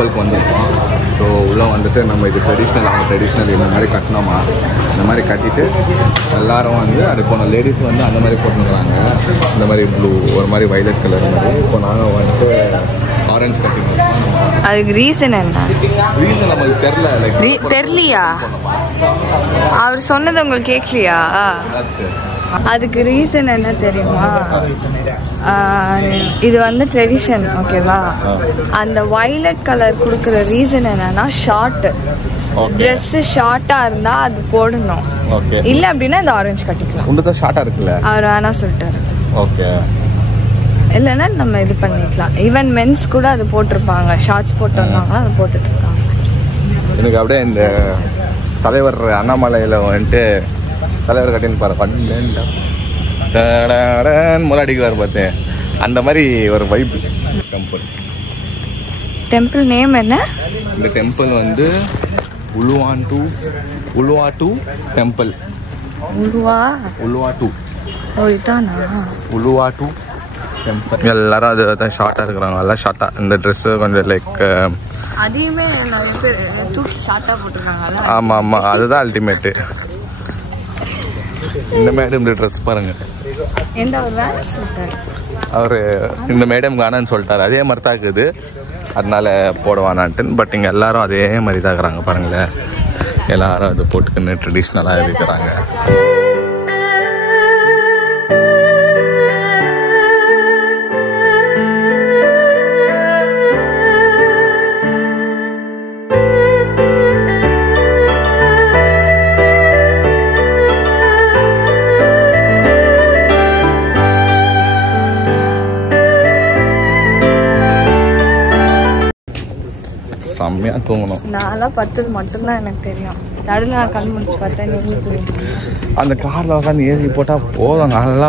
டெம்பிளுக்கு வந்திருக்கோம். ஸோ உள்ளே வந்துட்டு நம்ம இது ட்ரெடிஷ்னல் இந்த மாதிரி கட்டினோமா, இந்த மாதிரி கட்டிட்டு எல்லோரும் வந்து அது இப்போ லேடிஸ் வந்து அந்த மாதிரி போட்டுக்கிறாங்க, இந்த மாதிரி ப்ளூ ஒரு மாதிரி வைலட் கலர் மாதிரி. இப்போ நாங்கள் வந்துட்டு ஆரஞ்சு கட்டினோம். அதுக்கு ரீசன் என்ன? ரீசன் நமக்கு தெரியலையா? அவர் சொன்னது உங்களுக்கு கேட்கலையா? அதுக்கு ரீசன் என்ன தெரியுமா? இது வந்து ட்ரெடிஷன், ஓகேவா? அந்த வயலட் கலர் கொடுக்குற ரீசன் என்னன்னா ஷார்ட் ட்ரெஸ் ஷார்ட்டாக இருந்தால் அது போடணும், இல்லை அப்படின்னா இந்த ஆரஞ்சு கட்டிக்கலாம். உண்டு ஷார்ட்டாக இருக்குல்ல, அவர் வேணா சொல்லிட்டாரு. ஓகே, இல்லைன்னா நம்ம இது பண்ணிக்கலாம். ஈவன் மென்ஸ் கூட அது போட்டிருப்பாங்க, ஷார்ட்ஸ் போட்டு வந்தாங்கன்னா அது போட்டுட்டு இருக்காங்க. எனக்கு அப்படியே இந்த தலைவர் அண்ணாமலையில் வந்துட்டு தலைவர் கட்டின்னு பாரு முன்னாடிக்குவார் பார்த்தேன், அந்த மாதிரி ஒரு வைப். டெம்பிள் நேம் என்ன? இந்த டெம்பிள் வந்து உலுவாட்டு டெம்பிள். உலுவாட்டு டெம்பிள். எல்லாரும் அது தான் ஷார்ட்டாக இருக்கிறாங்க, எல்லாம் ஷார்ட்டாக. இந்த ட்ரெஸ்ஸு கொஞ்சம் லைக் அதையுமே நிறைய பேர் தூக்கி ஷார்ட்டாக போட்டுருக்காங்க. ஆமாம் ஆமாம், அதுதான் அல்டிமேட்டு. இந்த மேடம் இந்த ட்ரெஸ் பாருங்க, அவர் இந்த மேடம் காணான்னு சொல்லிட்டாரு, அதே மாதிரி தான் இருக்குது, அதனால போடுவானான்ட்டு. பட் இங்கே எல்லாரும் அதே மாதிரி தான் இருக்கிறாங்க பாருங்களேன், எல்லாரும் அதை போட்டுக்கின்னு ட்ரெடிஷ்னலாக இருக்கிறாங்க. செம்மையா தூங்கணும். நான்லாம் பத்தது மட்டும்தான் எனக்கு தெரியும். நடுவில் நான் கண் முடிச்சு பார்த்தேன், நீங்களும் தூங்கி அந்த காரில் உட்காந்து ஏசி போட்டால் போதும், நல்லா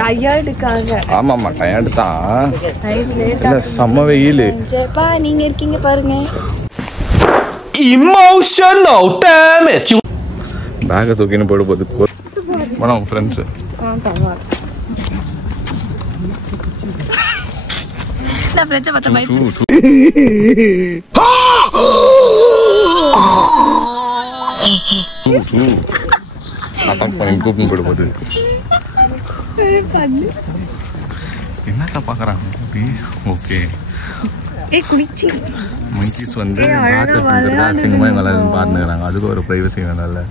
டயர்டுக்காக. ஆமாம்மா, டயர்டு தான், இல்லை செம்ம வெயில். நீங்கள் இருக்கீங்க பாருங்க. Emotional damage. பேக்கை தூக்கின்னு போயிட போகுது போனோம் ஃப்ரெண்ட்ஸு. கூப்பிட்டு போயிட போகுது. என்னத்தான் பார்க்குறாங்க? ஓகே, மங்கீஸ் வந்து சினிமா எங்கெல்லாம் பார்த்துக்கிறாங்க, அதுக்கு ஒரு ப்ரைவசி வேணும்ல.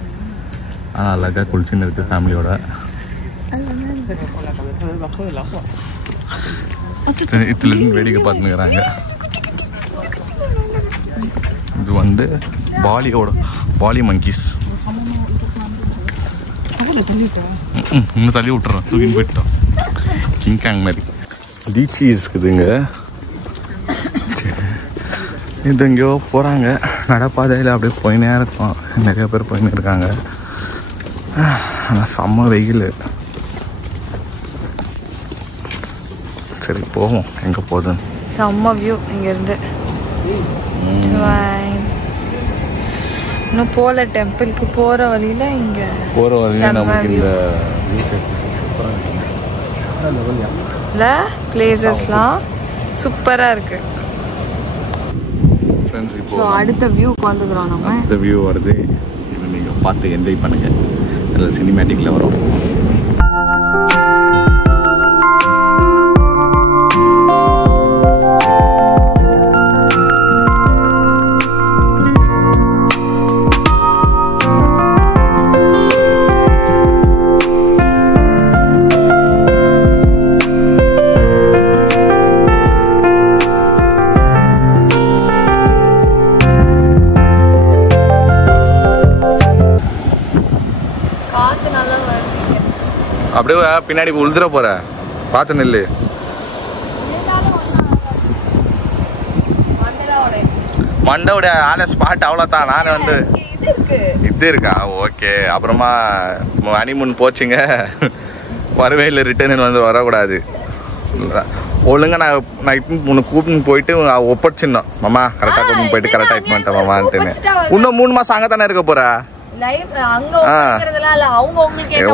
ஆனால் அழகாக குளிச்சுன்னு இருக்குது ஃபேமிலியோட. இதுலேருந்து வேடிக்கை பார்த்துக்கிறாங்க. இது வந்து பாலி மங்கீஸ். இன்னும் தள்ளி விட்டுறோம், தூக்கின்னு போயிட்டோம். கிங்காங் மாதிரி பீச்சி இருக்குதுங்க. இது எங்கேயோ போகிறாங்க, நடப்பாதையில் அப்படியே போயினே இருக்கும், நிறைய பேர் போயின்னு இருக்காங்க. ஆனால் செம்ம வெயில். சரி போவோம், எங்கே போகுது. செம்ம வியூ இங்கேருந்து. இன்னும் போகல டெம்பிளுக்கு, போகிற வழியில் இங்கே நமக்கு இந்த இல்லை பிளேசஸ்லாம் சூப்பராக இருக்குது. ஸோ அடுத்த வியூக்கு வந்துக்கிறோம் நம்ம. அடுத்த வியூ வருது, இது நீங்கள் பார்த்து என்ஜாய் பண்ணுங்கள். அதில் சினிமேட்டிக்கில் வரும். அப்படியே பின்னாடி உழுதுற போற, பார்த்து நில்லு. மண்டோட ஆன ஸ்பாட் அவ்வளோதான். நான் வந்து இது இருக்கா, ஓகே. அப்புறமா ஹனிமூன் போச்சுங்க, வரவே ரிட்டர்ன் வந்து வரக்கூடாது. ஒழுங்கா நான் இப்போ கூப்பிட்டு போயிட்டு ஒப்படைச்சிடணும். மாமா கரெக்டாக கூப்பிட்டு போயிட்டு கரெக்டாக இட்டு பண்ணிட்டேன் மாமான்ட்டுன்னு. இன்னும் 3 மாதம் அங்கே தானே இருக்க போற.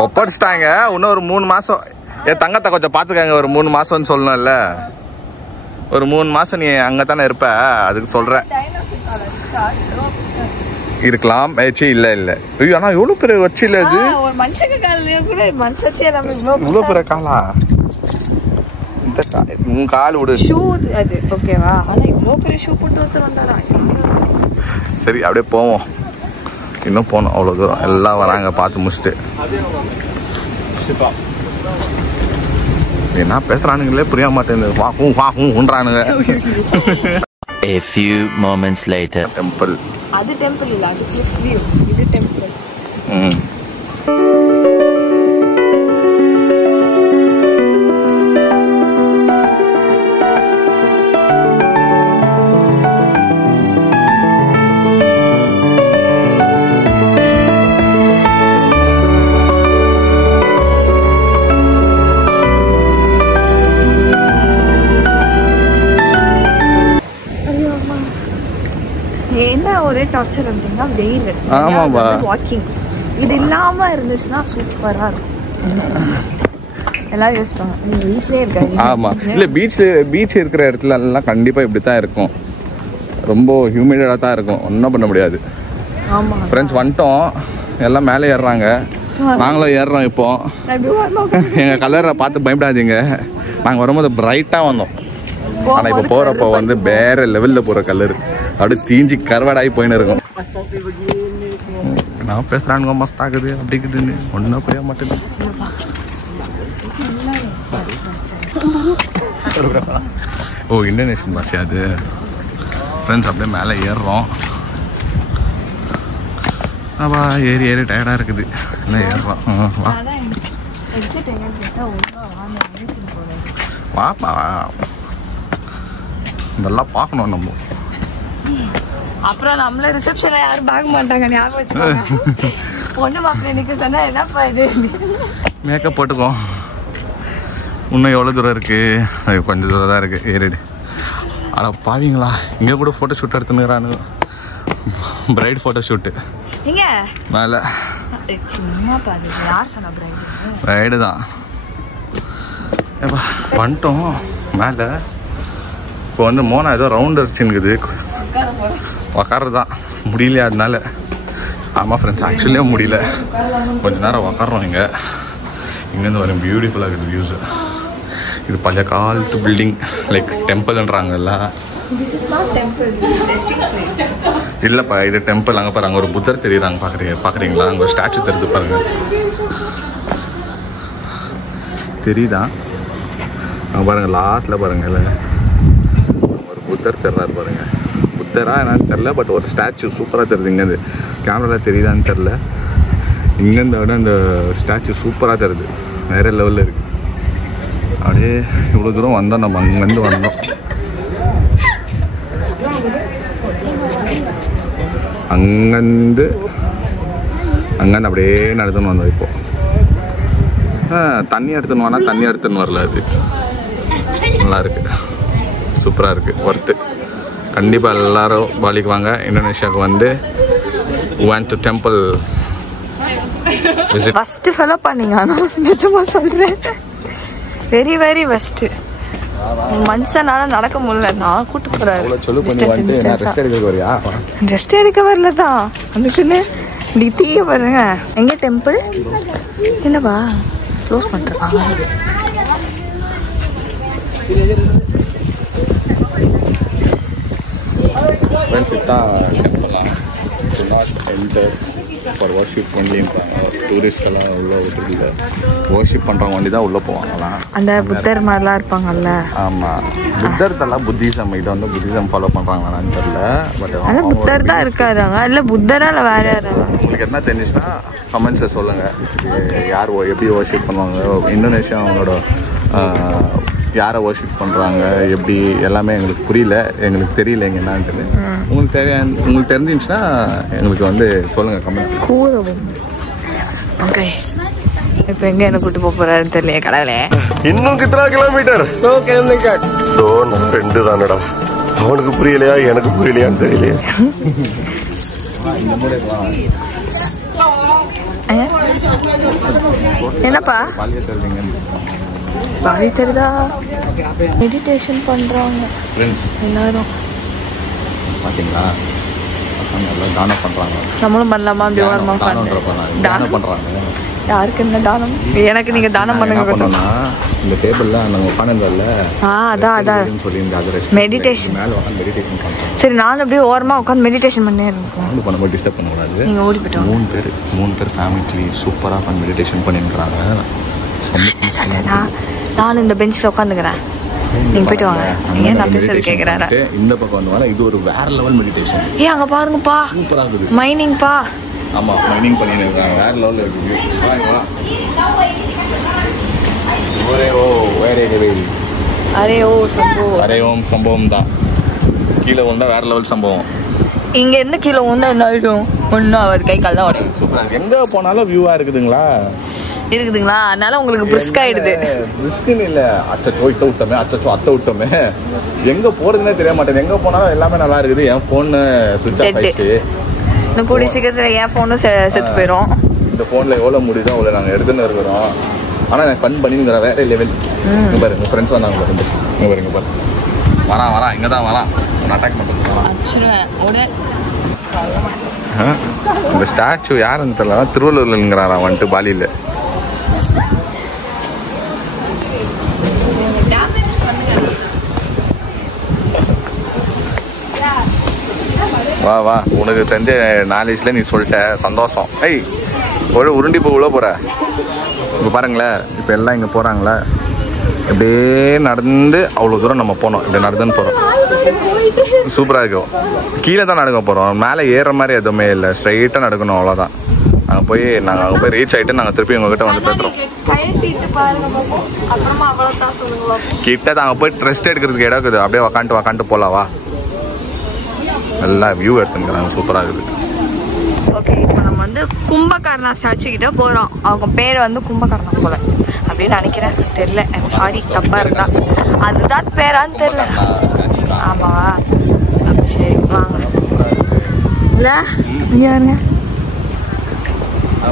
ஒப்படைச்சிட்டாங்க, இன்னும் ஒரு 3 மாதம். தங்கத்தை கொஞ்சம் பார்த்துக்காங்க, ஒரு 3 மாதம்னு சொல்லணும்ல. ஒரு 3 மாசம் நீ அங்கதானே இருப்ப, அதுக்கு சொல்றேன். இருக்கலாம். ஏச்சி இல்ல இல்ல. ஐயோ ஆனா எவ்வளவு பெரிய வச்சு இல்ல இது. ஒரு மனுஷங்க கால்ல கூட மனுஷச்சி எல்லாமே இவ்வளவு பெரிய காலா? இந்த உன் கால் விடு. ஷூ அது ஓகேவா? ஆனா இவ்வளவு பெரிய ஷூ போட்டு வந்து வந்தாரா? சரி அப்படியே போவோம். இன்னும் போகணும் அவ்வளோ தூரம். எல்லாம் வராங்க பார்த்து முடிச்சுட்டு. என்ன பேசுறானுங்களே புரிய மாட்டேங்குது. வாக்குன்றானுங்க. A few moments later. Temple. அது டெம்பிள் இல்ல, அது cliff view. இது டெம்பிள். என்ன ஒரே டார்ச்சர் அப்படின்னா வெயில். ஆமாப்பா. வாக்கிங் இது இல்லாம இருந்துச்சுன்னா சூப்பரா இருக்கும். எல்லாரும் யோசிப்பாங்க நீங்க வீட்லயே இருக்காங்க. ஆமா இல்ல பீச் இருக்கிற இடத்துல எல்லாம் கண்டிப்பா இப்படித்தான் இருக்கும். ரொம்ப ஹியூமிடா தான் இருக்கும். ஒன்றும் பண்ண முடியாது. ஆமா ஃப்ரெண்ட்ஸ் வந்துட்டோம். எல்லாம் மேலே ஏறுறாங்க. நாங்களும் ஏறுறோம். இப்போ எங்க கலரை பார்த்து பயப்படாதீங்க. நாங்கள் வரும்போது பிரைட்டா வந்தோம். ஆனா இப்போ போறப்போ வந்து வேற லெவல்ல போற கலர் அப்படியே தீஞ்சி கருவாடாகி போயின்னு இருக்கும். நான் பேசுறானுங்க மஸ்த் ஆகுது அப்படிக்குதுன்னு ஒன்றும் புரிய மாட்டேங்குது. ஓ இந்தோனேஷியன் பாஷை அது. ஃப்ரெண்ட்ஸ் அப்படியே மேலே ஏறுறோம். அப்பா ஏறி டயர்டாக இருக்குது. என்ன ஏறுறோம். வாப்பா இதெல்லாம் பார்க்கணும் நம்ம. அப்புறம் நம்மள ரிசப்ஷன்ல யாரும் பார்க்க மாட்டாங்க, ஞாபகம் வச்சுக்கோங்க. பொண்ணு மாப்பிள்ளை நிக்க சொன்னா என்னப்பா இது மேக்கப் போட்டுக்கோ. இன்னும் எவ்வளோ தூரம் இருக்கு? அது கொஞ்சம் தூரம் தான் இருக்கு. ஏறிடு. அட பாவீங்களா, இங்கே கூட ஃபோட்டோ ஷூட் எடுத்துனுக்குறானுங்க. பிரைட் ஃபோட்டோ ஷூட்டு இங்க மேலே. சும்மா பாரு, யார் சொன்னா பிரைட்? பிரைடு தான். ஏப்பா வந்துட்டோம் மேலே. இப்போ வந்து மோனா ஏதோ ரவுண்ட் அடிச்சுன்னுக்குது. உக்காரது தான் முடியல அதனால. ஆமாம் ஃப்ரெண்ட்ஸ் ஆக்சுவலியே முடியல. கொஞ்ச நேரம் உக்காரோம். இங்கேருந்து வரும் பியூட்டிஃபுல்லாக இருக்குது வியூஸு. இது பழைய காலத்து பில்டிங் லைக் டெம்பிள்ன்றாங்கல்ல. இல்லைப்பா இது டெம்பிள். அங்கே பாருங்க ஒரு புத்தர் தெரியுறாங்க. பார்க்குறீங்களா? அங்கே ஒரு ஸ்டாச்சு தெரிஞ்சு பாருங்க. தெரியுதா? அங்கே பாருங்க லாஸ்ட்டில் பாருங்க. இல்லை ஒரு புத்தர் தெரிறாரு பாருங்க. புத்தரா என்னன்னு தெரில, பட் ஒரு ஸ்டாச்சு சூப்பராக தெரியுது. இங்கேருந்து கேமராவில் தெரியுதான்னு தெரில. இங்கேருந்து விட அந்த ஸ்டாச்சு சூப்பராக தெரியுது. வேற லெவலில் இருக்குது. அப்படியே இவ்வளோ தூரம் வந்தோம். நம்ம அங்கேருந்து வந்தோம். அங்கேருந்து அப்படியே நடத்துன்னு வந்தோம். இப்போ தண்ணி எடுத்துன்னு வானா தண்ணி எடுத்துன்னு வரல. அது நல்லா இருக்குது, சூப்பராக இருக்குது, ஒர்த்து. கண்டிப்பாக எல்லாரும் பாலிக்கு வாங்க. இந்தோனேஷியாவுக்கு வந்து went to temple visit. First follow பண்ணீங்க. ஆனால் நிஜமா சொல்கிறேன், வெரி வெரி பெஸ்ட்டு. மனுஷனால நடக்க முடியல. நான் கூட்டு போறாரு. ரெஸ்ட் எடுக்க வரல தான். அதுக்குன்னு இப்படி தீய பாருங்க. எங்க டெம்பிள் என்னவா க்ளோஸ் பண்ணிருக்காங்க. For worship ஒன்லின்றாங்க. டூரிஸ்டெல்லாம் உள்ளே விட்டுருக்குல. வர்ஷிப் பண்ணுறவங்க வண்டி தான் உள்ளே போவாங்களாம். அந்த புத்தர் மாதிரிலாம் இருப்பாங்கல்ல. ஆமாம், புத்தர் தரலாம் புத்திசம். இதை வந்து புத்திசம் ஃபாலோ பண்ணுறாங்களான்னு தெரியல. பட் ஆனால் புத்தர் தான் இருக்காருங்க. இல்லை புத்தரா இல்லை வேற யாராவது உங்களுக்கு என்ன தெரிஞ்சுச்சுன்னா கமெண்ட்ஸில் சொல்லுங்கள். யார் எப்படி வர்ஷிப் பண்ணுவாங்க, இந்தோனேஷியா அவங்களோட யாரை வர்ஷிப் பண்ணுறாங்க, எப்படி எல்லாமே எங்களுக்கு புரியல, எங்களுக்கு தெரியல எங்க என்னான்ட்டு. உங்களுக்கு தெரிஞ்சிச்சுன்னா எங்களுக்கு வந்து சொல்லுங்கள் கமெண்ட். கூறவும். ஓகே, இப்போ எங்க என்ன கூட்டு போறாருன்னு தெரியல. கடவுளே, இன்னும் கித்தனா கிலோமீட்டர்? 2 தானடா. அவனுக்கு புரியலையா எனக்கு புரியலையான்னு தெரியலையே. என்னப்பா பாடி தெரியுதா? மெடிடேஷன் பண்றாங்க எல்லாரும். பாத்தீங்களா? தானம் பண்றாங்க. நம்மளும் பண்ணலாமா? அப்படி ஓரமா தானம் பண்றாங்க. யாருக்கு என்ன தானம்? எனக்கு நீங்க தானம் பண்ணுங்க. இந்த டேபிள்ல நம்ம உட்கார்ந்தல்ல அதான் சொல்லிங்க அது மெடிடேஷன். மேல உட்கார்ந்து மெடிடேஷன் பண்றோம். சரி நானும் அப்படியே ஓரமா உட்கார்ந்து மெடிடேஷன் பண்ணே இருக்கேன். நானும் பண்ண டிஸ்டர்ப் பண்ண கூடாது. நீங்க ஓடி போய்ட்டு மூணு பேர் ஃபேமிலி சூப்பரா பண்ணி மெடிடேஷன் பண்ணின்றாங்க. நான் இந்த பெஞ்ச்ல உட்காந்துக்கிறேன். நீங்க போயிட்டு வாங்க. ஏன் நான் பேசுறது கேக்குறாரா? இந்த பக்கம் வந்து வர இது ஒரு வேற லெவல் மெடிடேஷன். அங்க பாருங்கப்பா, சூப்பரா இருக்குது. மைனிங் பா. ஆமா மைனிங் பண்ணிட்டு இருக்காங்க. வேற லெவல்ல இருக்கு. வா அரே ஓம் சம்பவம் தான். கீழே வந்தா வேற லெவல் சம்பவம். இங்க இருந்து கீழே வந்தா என்ன ஆயிடும்? ஒன்னும் ஆகாது, கை கால் தான் உடையும். சூப்பரா இருக்கு. எங்க போனாலும் வியூவா இருக்குதுங்களா? அதனால உங்களுக்கு பிரிஸ்க் ஆயிடுது. பிரிஸ்க்னு இல்ல, அச்சோ இட்ட விட்டோமே, அத்தை விட்டோமே, எங்க போறதுன்னே தெரிய மாட்டேங்குது. எங்க போனாலும் எல்லாமே நல்லா இருக்குது. என் போன் சுவிட்ச் ஆஃப் ஆயிடுச்சு. இந்த கூடிய சீக்கிரத்துல என் போனும் செத்து போயிடும். இந்த போன்ல எவ்வளவு முடியுதோ அவ்வளவு நாங்க எடுத்துன்னு இருக்கிறோம். ஆனா நான் ஃபன் பண்ணிங்கிற வேற லெவல். இங்க பாரு, உங்க ஃப்ரெண்ட்ஸ் வந்தாங்க பாரு. இங்க பாரு, இங்க பாரு. வரா இங்கதான் வரான். அட்டாக் பண்றது. இந்த ஸ்டாச்சு யாருன்னு தெரியல. திருவள்ளூர்லங்கிறாரா வந்துட்டு பாலியில. வா உனக்கு தெரிஞ்ச நாலேஜ்ல நீ சொல்லிட்ட, சந்தோஷம். ஒரு உருண்டி போய் உள்ள போற. இப்போ பாருங்களேன், இப்போ எல்லாம் இங்கே போகிறாங்களே, இப்படியே நடந்து அவ்வளோ தூரம் நம்ம போனோம். இப்படி நடந்துன்னு போகிறோம். சூப்பராக இருக்கும். கீழே தான் நடக்க போகிறோம். மேலே ஏறுற மாதிரி எதுவுமே இல்லை. ஸ்ட்ரைட்டாக நடக்கணும், அவ்வளோதான். நாங்கள் அங்கே போய் ரீச் ஆகிட்டு நாங்கள் திருப்பி உங்ககிட்ட வந்து பேசுகிறோம். கிட்ட நாங்கள் போய் ரெஸ்ட் எடுக்கிறதுக்கு இடம் இருக்குது. அப்படியே உக்காந்துட்டு போகலாவா? நல்லா வியூ எடுத்துக்கிறாங்க. சூப்பராக இருக்குது. ஓகே, இப்போ நம்ம வந்து கும்பகர்ணா ஸ்டாச்சு கிட்ட போகிறோம். அவங்க பேர் வந்து கும்பகர்ணா போல அப்படின்னு நினைக்கிறேன். தெரியல, ஐம் சாரி தப்பா இருந்தா. அதுதான் பேரான்னு தெரியல. ஆமாவா? அப்படி சரி வாங்க. இல்ல இங்க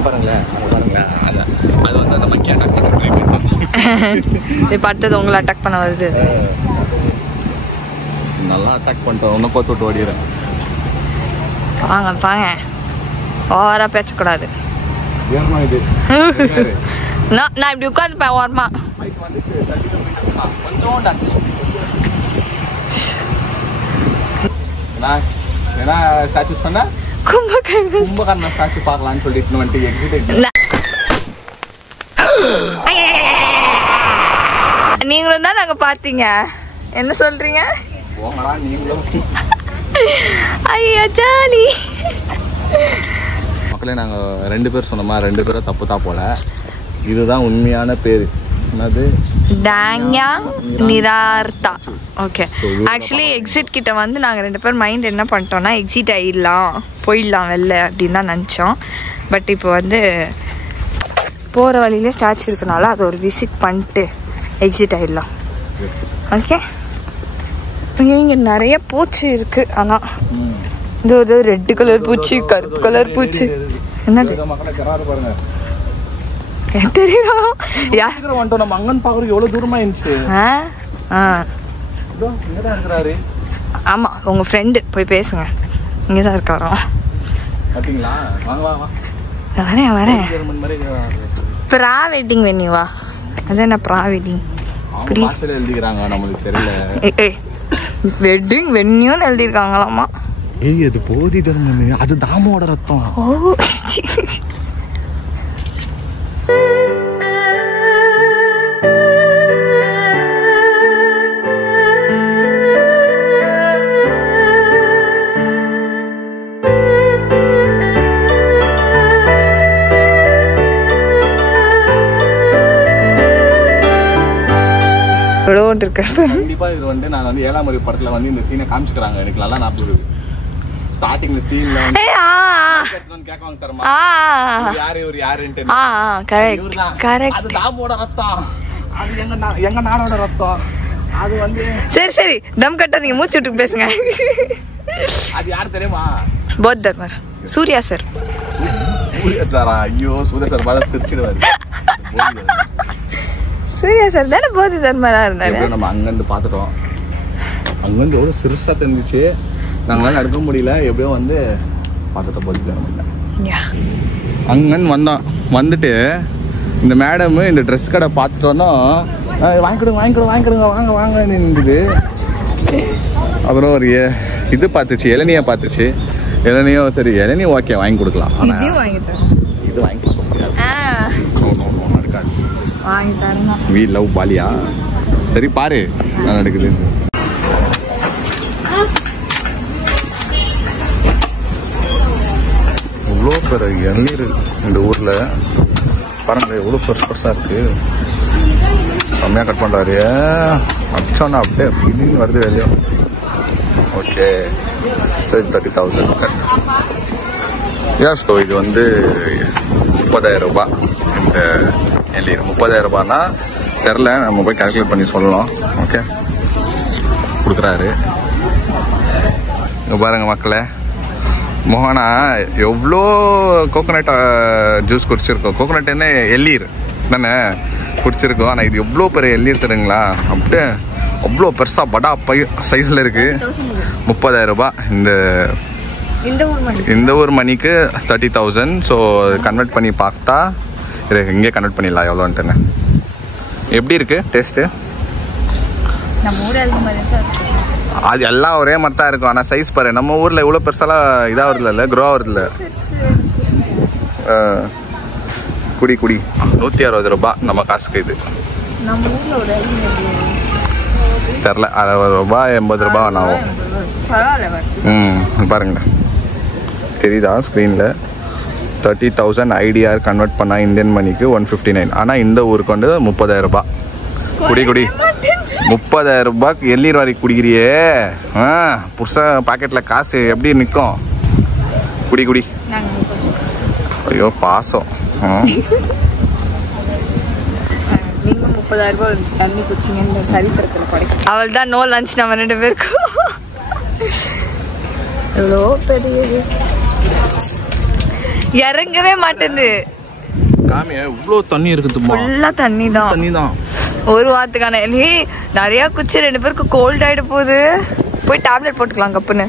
பாருங்க. இப்போ அடுத்தது உங்களை அட்டாக் பண்ண வருது. நல்லா அட்டாக் பண்ணிட்டோம். ஒன்னும் கோத்து விட்டு ஓடிடுறேன். வாங்க ஓவரா பேசக்கூடாது. நான் இப்படி உட்காந்துப்பேன் ஓரமா. கும்பகர்ணா ஸ்டாச்சு பார்க்கலாம்னு சொல்லிட்டு வந்துட்டு எக்ஸிட். நீங்களும் தான் நாங்க பார்த்தீங்க. என்ன சொல்றீங்க? ஐயா ஜாலி. மக்களே, நாங்கள் 2 பேர் சொன்னோமா, 2 பேரும் தப்பு தான் போல. இதுதான் உண்மையான பேர். என்னது? டாங்யாங் நிரார்த்தா. ஓகே, ஆக்சுவலி எக்ஸிட் கிட்ட வந்து நாங்கள் 2 பேர் மைண்ட் என்ன பண்ணிட்டோம்னா, எக்ஸிட் ஆகிடலாம், போயிடலாம் வெளில அப்படின்னு தான் நினச்சோம். பட் இப்போ வந்து போகிற வழியிலே ஸ்டாச்சு இருக்கனால அதை ஒரு விசிட் பண்ணிட்டு எக்ஸிட் ஆகிடலாம். ஓகே, இங்கே நிறைய பூச்சி இருக்கு. ஆனால் இது ரெட் கலர் பூச்சி, கருப்பு கலர் பூச்சி. என்னது தெரியும்? நம்ம அங்கன்னு பாக்குறதுக்கு எவ்வளவு தூரமா இருந்துச்சு. ஆமா, உங்க ஃப்ரெண்டு போய் பேசுங்க. இங்கதான் இருக்காரோ. வரேன். ப்ரா வெட்டிங் வென்யூவா? அது என்ன ப்ரா வெட்டிங்? எழுதிக்கிறாங்க, நம்மளுக்கு தெரியல. வெட்டிங் வென்யூன்னு எழுதிருக்காங்களாமா. அது போதி தர்மம், அது தாமோட ரத்தம். ஓ, கண்டிப்பா இது வந்து நான் வந்து 7ஆம் அறிவு படத்துல வந்து இந்த சீனை காமிச்சுக்கிறாங்க. எனக்கு நல்லா ஞாபகம். ஸ்டார்டிங்ல ஸ்டீல்ல வந்து கேக்குவாங்க தரமா, யாரு இவரு யாருன்னு. கரெக்ட். அது தாமோட ரத்தம், அது எங்க நாடோட ரத்தம். அது வந்து சரி தம் கட்டாதீங்க, மூச்சு விட்டு பேசுங்க. அது யாரு தெரியுமா? பௌத்த தர்மர் சூர்யா சார். சூர்யா சாரா? ஐயோ, சூர்யா சார் பால சிரிச்சிடுவாரு. சூர்யா சார் தானே போதி தர்மரா இருந்தாரு. நம்ம அங்கேருந்து பார்த்துட்டோம். அங்கேருந்து எவ்வளோ சிறுசாக தெரிஞ்சிச்சு. நாங்களால நடக்க முடியல. எப்படியோ வந்து பார்த்துட்டோம் போதி தர்மரில். அங்கன்னு வந்தோம். வந்துட்டு இந்த மேடம் இந்த ட்ரெஸ் கடை பார்த்துட்டு வந்தோம். வாங்கிக்கிடுங்க வாங்க வாங்கன்னு இருந்தது. அப்புறம் ஒரு இது பார்த்துச்சு, இளநியை பார்த்துச்சு. இளநியோ சரி இளநீ ஓகே வாங்கி கொடுக்கலாம். ஆனால் இது வாங்கி கொடுக்க முடியாது. நடக்காது. வீ லவ் பாலியா. சரி பாரு நான் நடக்குது. இவ்வளோ பேர் இளநீர் இந்த ஊரில் பாருங்க. எவ்வளோ பெருசாக இருக்கு. கம்மியாக கட் பண்ணுறாரு. அடிச்சோன்னா அப்படியே ஃபீலிங் வருது வெளியோ. ஓகே 30,000. ஸோ இது வந்து 30,000 ரூபாய். இந்த இளநீர் 30,000 ரூபாய்னா தெரில. நம்ம போய் கால்குலேட் பண்ணி சொல்லலாம். ஓகே கொடுக்குறாரு. இங்கே பாருங்க மக்களே. மோகனா எவ்வளோ கோகோனட் ஜூஸ் குடிச்சிருக்கோம். கோகோனட் என்ன எள்ளீர் தானே குடிச்சிருக்கோம். ஆனால் இது எவ்வளோ பெரிய எள்ளீர் தருங்களா. அப்படியே அவ்வளோ பெருசாக படா பை சைஸில் இருக்குது. 30,000 ரூபாய். இந்த ஊர் மணிக்கு 30,000. ஸோ கன்வெர்ட் பண்ணி பார்த்தா இங்கே கன்வெர்ட் பண்ணிடலாம் எவ்வளோன்ட்டுன்னு. எப்படி இருக்கு டேஸ்ட்டு? அது எல்லாம் ஒரே மாதிரி தான் இருக்கும். ஆனால் சைஸ் பாரு. நம்ம ஊரில் இவ்வளோ பெருசாலாம் இதாக வருதில்ல, க்ரோ வருதில்ல. குடி 160 ரூபாய் நம்ம காசுக்கு. இது தெரில 60 ரூபாய் 80 ரூபாய் ஆகும். பாருங்க தெரியுதா ஸ்க்ரீனில். 30,000 IDR கன்வெர்ட் பண்ணால் இந்தியன் மணிக்கு 159. ஆனால் இந்த ஊருக்கு வந்து 30,000 ரூபாய். குடி 30,000 ரூபாய்க்கு எள்ளீர் வாரி குடிக்கிறியே. புதுசாக பாக்கெட்டில் காசு எப்படி நிற்கும்? குடி. ஐயோ பாசம். அவள் தான் நோ லஞ்ச் நம்ம 2 பேருக்கும். எவ்வளோ பெரியது. இறங்கவே மாட்டேங்குது. இவ்வளோ தண்ணி இருக்குது. ஃபுல்லா தண்ணி தான். ஒரு வாரத்துக்கான நீ நிறைய குச்சி 2 பேருக்கு கோல்ட் ஆயிட போகுது. போய் டேப்லெட் போட்டுக்கலாம் கப்புன்னு.